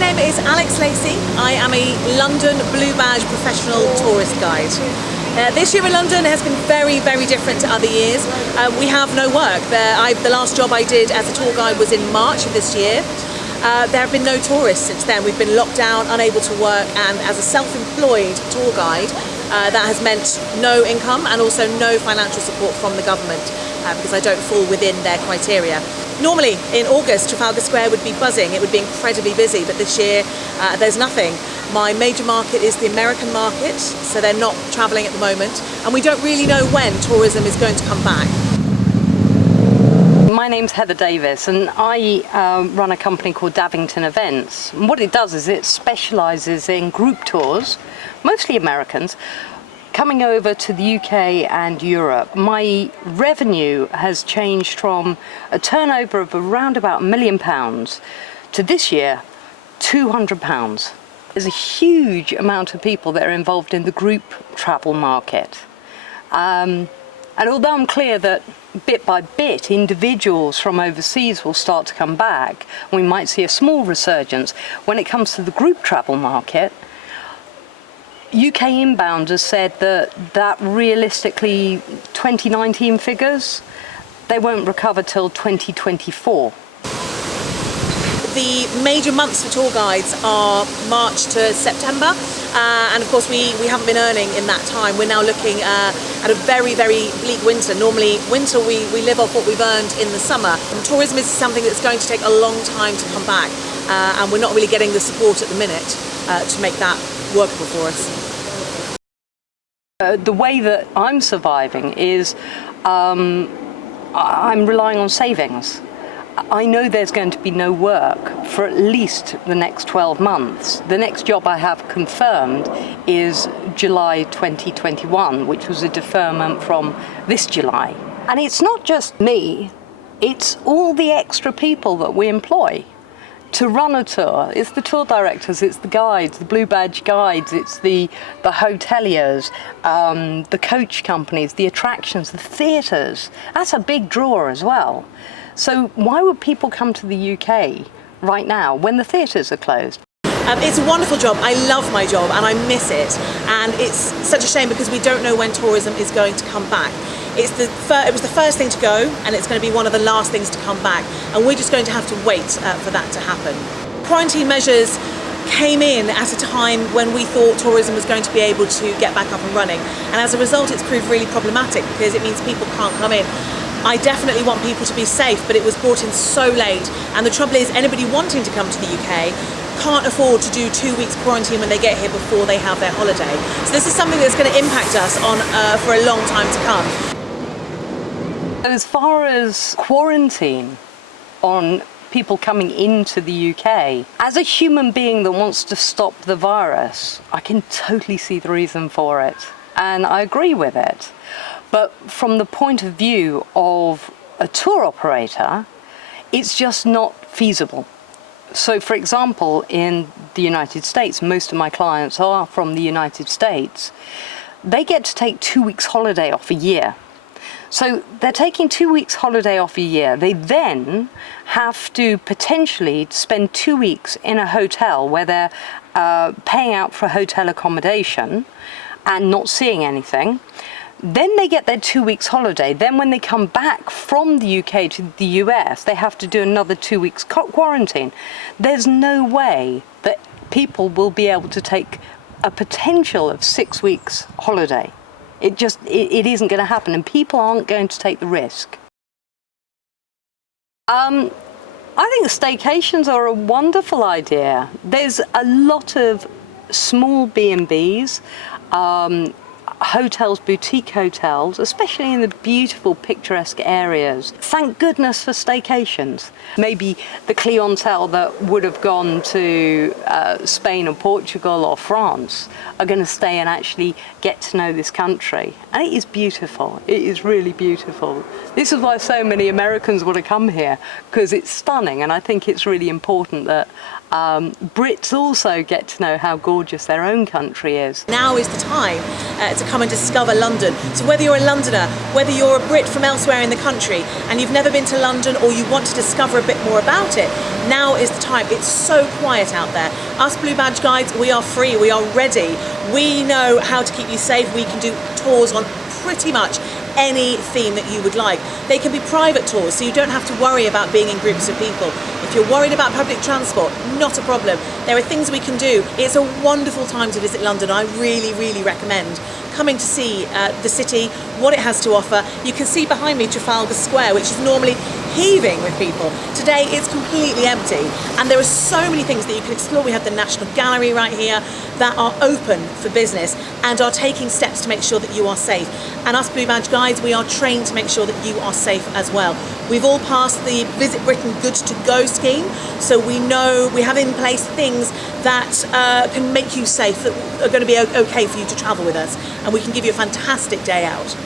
name is Alex Lacey. I am a London Blue Badge professional tourist guide. This year in London has been very, very different to other years. We have no work. The last job I did as a tour guide was in March of this year. There have been no tourists since then. We've been locked down, unable to work, and as a self-employed tour guide, that has meant no income and also no financial support from the government because I don't fall within their criteria. Normally in August, Trafalgar Square would be buzzing, it would be incredibly busy, but this year there's nothing. My major market is the American market, so they're not travelling at the moment, and we don't really know when tourism is going to come back. My name's Heather Davis, and I run a company called Davington Events. And what it does is it specialises in group tours, mostly Americans, coming over to the UK and Europe. My revenue has changed from a turnover of around about £1 million to this year £200. There's a huge amount of people that are involved in the group travel market. And although I'm clear that bit by bit individuals from overseas will start to come back, we might see a small resurgence. When it comes to the group travel market, UK Inbound has said that realistically 2019 figures, they won't recover till 2024. The major months for tour guides are March to September, and of course we haven't been earning in that time. We're now looking at a very, very bleak winter. Normally winter we live off what we've earned in the summer. And tourism is something that's going to take a long time to come back, and we're not really getting the support at the minute to make that workable for us. The way that I'm surviving is I'm relying on savings. I know there's going to be no work for at least the next 12 months. The next job I have confirmed is July 2021, which was a deferment from this July. And it's not just me, it's all the extra people that we employ to run a tour. It's the tour directors, it's the guides, the Blue Badge guides, it's the hoteliers, the coach companies, the attractions, the theatres. That's a big draw as well. So why would people come to the UK right now when the theatres are closed? It's a wonderful job. I love my job and I miss it. And it's such a shame because we don't know when tourism is going to come back. It was the first thing to go, and it's going to be one of the last things to come back. And we're just going to have to wait for that to happen. Quarantine measures came in at a time when we thought tourism was going to be able to get back up and running. And as a result, it's proved really problematic because it means people can't come in. I definitely want people to be safe, but it was brought in so late. And the trouble is, anybody wanting to come to the UK can't afford to do 2 weeks quarantine when they get here before they have their holiday. So this is something that's going to impact us on for a long time to come. As far as quarantine on people coming into the UK, as a human being that wants to stop the virus, I can totally see the reason for it, and I agree with it. But from the point of view of a tour operator, it's just not feasible. So for example, in the United States, most of my clients are from the United States, they get to take 2 weeks holiday off a year. So they're taking 2 weeks holiday off a year. They then have to potentially spend 2 weeks in a hotel where they're paying out for hotel accommodation and not seeing anything. Then they get their 2 weeks holiday. Then when they come back from the UK to the US, they have to do another 2 weeks quarantine. There's no way that people will be able to take a potential of 6 weeks holiday. It isn't going to happen, and people aren't going to take the risk. I think staycations are a wonderful idea. There's a lot of small B&Bs, hotels, boutique hotels, especially in the beautiful picturesque areas. Thank goodness for staycations. Maybe the clientele that would have gone to Spain or Portugal or France are going to stay and actually get to know this country. And it is beautiful. It is really beautiful. This is why so many Americans want to come here, because it's stunning, and I think it's really important that Brits also get to know how gorgeous their own country is. Now is the time to come and discover London. So whether you're a Londoner, whether you're a Brit from elsewhere in the country and you've never been to London or you want to discover a bit more about it, now is the time. It's so quiet out there. Us Blue Badge Guides, we are free, we are ready. We know how to keep you safe. We can do tours on pretty much any theme that you would like. They can be private tours, so you don't have to worry about being in groups of people. If you're worried about public transport, not a problem. There are things we can do. It's a wonderful time to visit London. I really, really recommend coming to see the city, what it has to offer. You can see behind me Trafalgar Square, which is normally heaving with people. Today it's completely empty, and there are so many things that you can explore. We have the National Gallery right here that are open for business and are taking steps to make sure that you are safe. And us Blue Badge Guides, we are trained to make sure that you are safe as well. We've all passed the Visit Britain Good to Go scheme, so we know we have in place things that can make you safe, that are going to be okay for you to travel with us, and we can give you a fantastic day out.